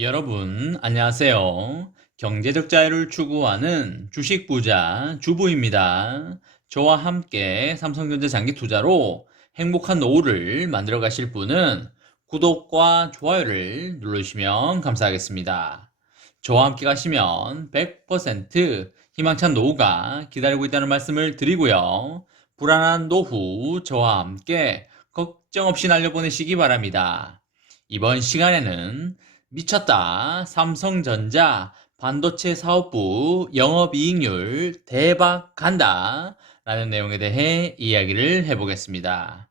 여러분, 안녕하세요. 경제적 자유를 추구하는 주식 부자 주부입니다. 저와 함께 삼성전자 장기 투자로 행복한 노후를 만들어 가실 분은 구독과 좋아요를 눌러주시면 감사하겠습니다. 저와 함께 가시면 100% 희망찬 노후가 기다리고 있다는 말씀을 드리고요. 불안한 노후 저와 함께 걱정 없이 날려보내시기 바랍니다. 이번 시간에는 미쳤다. 삼성전자 반도체 사업부 영업이익률 대박 간다. 라는 내용에 대해 이야기를 해보겠습니다.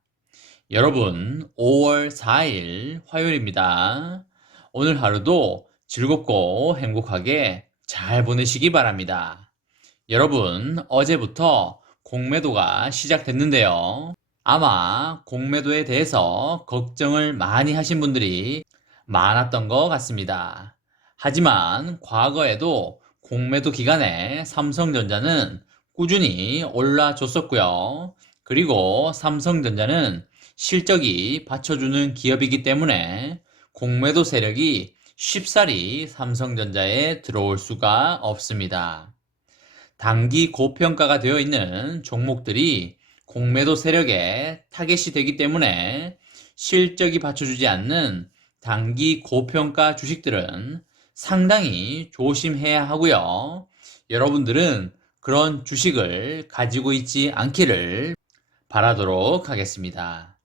여러분, 5월 4일 화요일입니다. 오늘 하루도 즐겁고 행복하게 잘 보내시기 바랍니다. 여러분, 어제부터 공매도가 시작됐는데요. 아마 공매도에 대해서 걱정을 많이 하신 분들이 많았던 것 같습니다. 하지만 과거에도 공매도 기간에 삼성전자는 꾸준히 올라줬었고요. 그리고 삼성전자는 실적이 받쳐주는 기업이기 때문에 공매도 세력이 쉽사리 삼성전자에 들어올 수가 없습니다. 단기 고평가가 되어 있는 종목들이 공매도 세력의 타겟이 되기 때문에 실적이 받쳐주지 않는 단기 고평가 주식들은 상당히 조심해야 하고요. 여러분들은 그런 주식을 가지고 있지 않기를 바라도록 하겠습니다.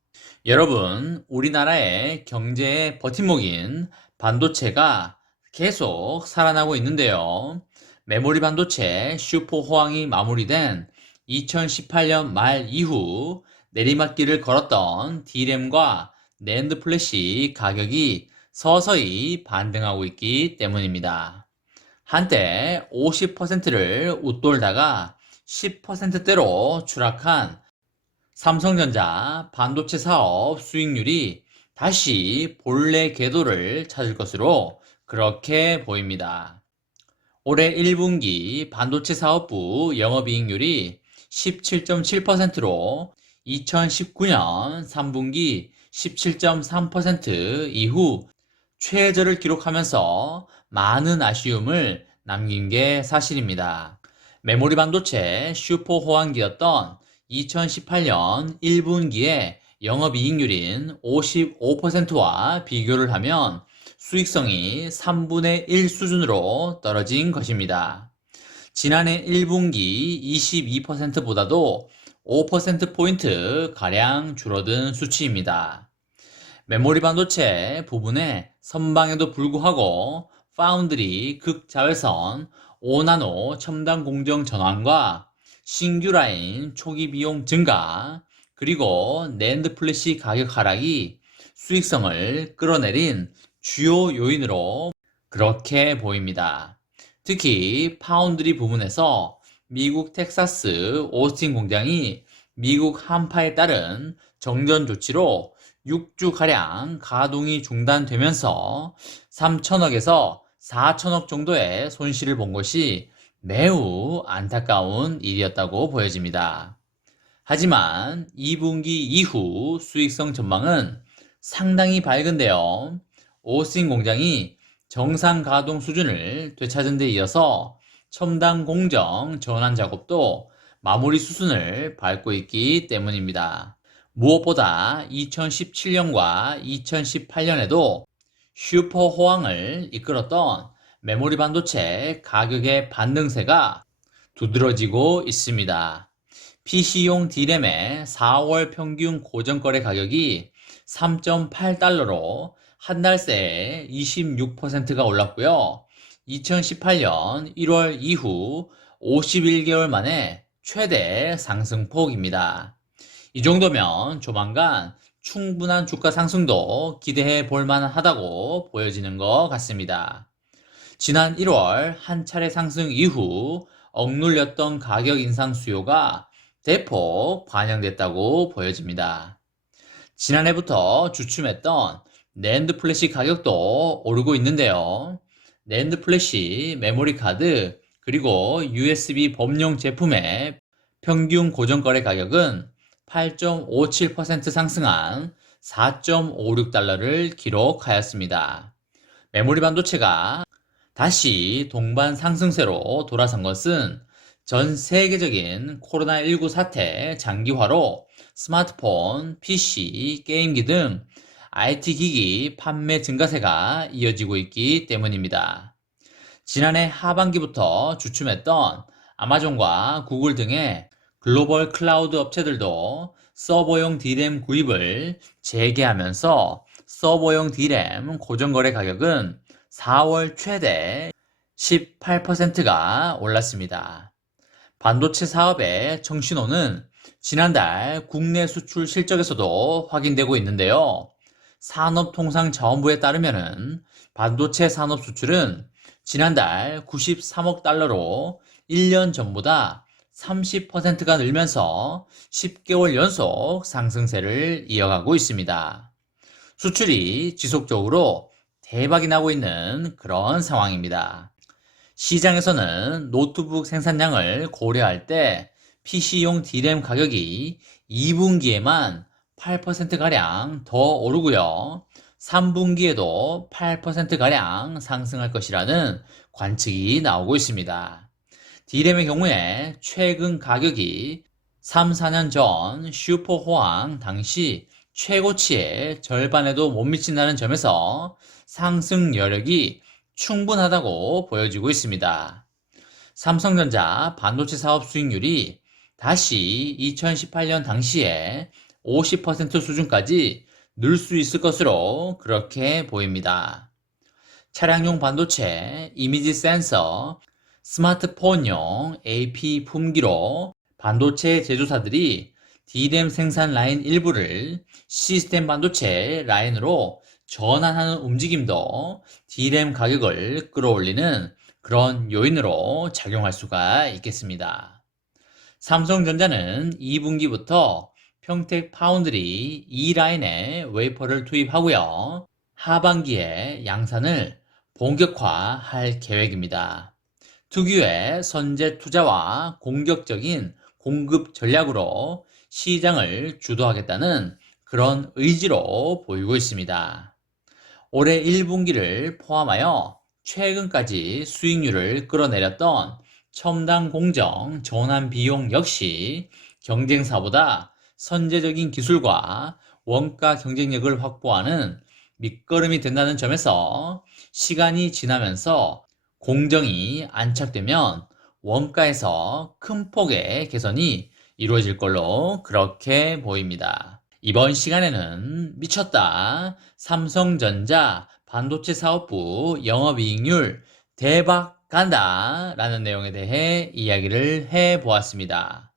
여러분, 우리나라의 경제의 버팀목인 반도체가 계속 살아나고 있는데요. 메모리 반도체 슈퍼 호황이 마무리된 2018년 말 이후 내리막길을 걸었던 D램과 낸드 플래시 가격이 서서히 반등하고 있기 때문입니다. 한때 50%를 웃돌다가 10%대로 추락한 삼성전자 반도체 사업 수익률이 다시 본래 궤도를 찾을 것으로 그렇게 보입니다. 올해 1분기 반도체 사업부 영업이익률이 17.7%로 2019년 3분기 17.3% 이후 최저를 기록하면서 많은 아쉬움을 남긴 게 사실입니다. 메모리 반도체 슈퍼 호황기였던 2018년 1분기의 영업이익률인 55%와 비교를 하면 수익성이 3분의 1 수준으로 떨어진 것입니다. 지난해 1분기 22%보다도 5%포인트 가량 줄어든 수치입니다. 메모리 반도체 부분의 선방에도 불구하고 파운드리 극자외선 5나노 첨단 공정 전환과 신규 라인 초기 비용 증가, 그리고 낸드 플래시 가격 하락이 수익성을 끌어내린 주요 요인으로 그렇게 보입니다. 특히 파운드리 부분에서 미국 텍사스 오스틴 공장이 미국 한파에 따른 정전 조치로 6주가량 가동이 중단되면서 3천억에서 4천억 정도의 손실을 본 것이 매우 안타까운 일이었다고 보여집니다. 하지만 2분기 이후 수익성 전망은 상당히 밝은데요. 오스틴 공장이 정상 가동 수준을 되찾은 데 이어서 첨단 공정 전환 작업도 마무리 수순을 밟고 있기 때문입니다. 무엇보다 2017년과 2018년에도 슈퍼 호황을 이끌었던 메모리 반도체 가격의 반등세가 두드러지고 있습니다. PC용 D램의 4월 평균 고정거래 가격이 3.8달러로 한 달 새에 26%가 올랐고요. 2018년 1월 이후 51개월 만에 최대 상승폭입니다. 이 정도면 조만간 충분한 주가 상승도 기대해 볼 만하다고 보여지는 것 같습니다. 지난 1월 한 차례 상승 이후 억눌렸던 가격 인상 수요가 대폭 반영됐다고 보여집니다. 지난해부터 주춤했던 낸드 플래시 가격도 오르고 있는데요. 낸드 플래시 메모리 카드 그리고 USB 범용 제품의 평균 고정거래 가격은 8.57% 상승한 4.56달러를 기록하였습니다. 메모리 반도체가 다시 동반 상승세로 돌아선 것은 전 세계적인 코로나19 사태 장기화로 스마트폰, PC, 게임기 등 IT 기기 판매 증가세가 이어지고 있기 때문입니다. 지난해 하반기부터 주춤했던 아마존과 구글 등의 글로벌 클라우드 업체들도 서버용 D램 구입을 재개하면서 서버용 D램 고정거래 가격은 4월 최대 18%가 올랐습니다. 반도체 사업의 청신호는 지난달 국내 수출 실적에서도 확인되고 있는데요. 산업통상자원부에 따르면 반도체 산업 수출은 지난달 93억 달러로 1년 전보다 30%가 늘면서 10개월 연속 상승세를 이어가고 있습니다. 수출이 지속적으로 대박이 나고 있는 그런 상황입니다. 시장에서는 노트북 생산량을 고려할 때 PC용 D램 가격이 2분기에만 8%가량 더 오르고요. 3분기에도 8%가량 상승할 것이라는 관측이 나오고 있습니다. D램의 경우에 최근 가격이 3, 4년 전 슈퍼 호황 당시 최고치의 절반에도 못 미친다는 점에서 상승 여력이 충분하다고 보여지고 있습니다. 삼성전자 반도체 사업 수익률이 다시 2018년 당시에 50% 수준까지 늘 수 있을 것으로 그렇게 보입니다. 차량용 반도체, 이미지 센서, 스마트폰용 AP 품기로 반도체 제조사들이 D램 생산 라인 일부를 시스템 반도체 라인으로 전환하는 움직임도 D램 가격을 끌어올리는 그런 요인으로 작용할 수가 있겠습니다. 삼성전자는 2분기부터 평택 파운드리 E라인에 웨이퍼를 투입하고요. 하반기에 양산을 본격화할 계획입니다. 특유의 선제 투자와 공격적인 공급 전략으로 시장을 주도하겠다는 그런 의지로 보이고 있습니다. 올해 1분기를 포함하여 최근까지 수익률을 끌어내렸던 첨단 공정 전환 비용 역시 경쟁사보다 선제적인 기술과 원가 경쟁력을 확보하는 밑거름이 된다는 점에서 시간이 지나면서 공정이 안착되면 원가에서 큰 폭의 개선이 이루어질 걸로 그렇게 보입니다. 이번 시간에는 미쳤다. 삼성전자 반도체 사업부 영업이익률 대박 간다 라는 내용에 대해 이야기를 해보았습니다.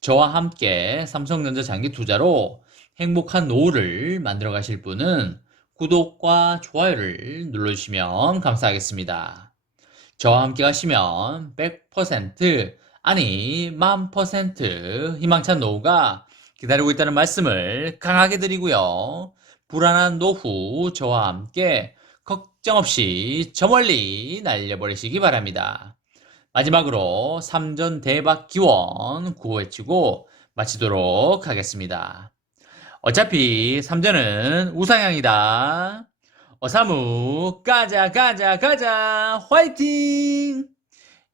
저와 함께 삼성전자 장기 투자로 행복한 노후를 만들어 가실 분은 구독과 좋아요를 눌러주시면 감사하겠습니다. 저와 함께 가시면 100% 아니 1000% 희망찬 노후가 기다리고 있다는 말씀을 강하게 드리고요. 불안한 노후 저와 함께 걱정 없이 저 멀리 날려버리시기 바랍니다. 마지막으로 3전 대박 기원 구호 외치고 마치도록 하겠습니다. 어차피 3전은 우상향이다. 어사무 가자 가자 가자 화이팅!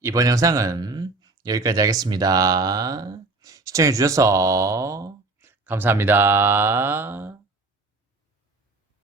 이번 영상은 여기까지 하겠습니다. 시청해주셔서 감사합니다.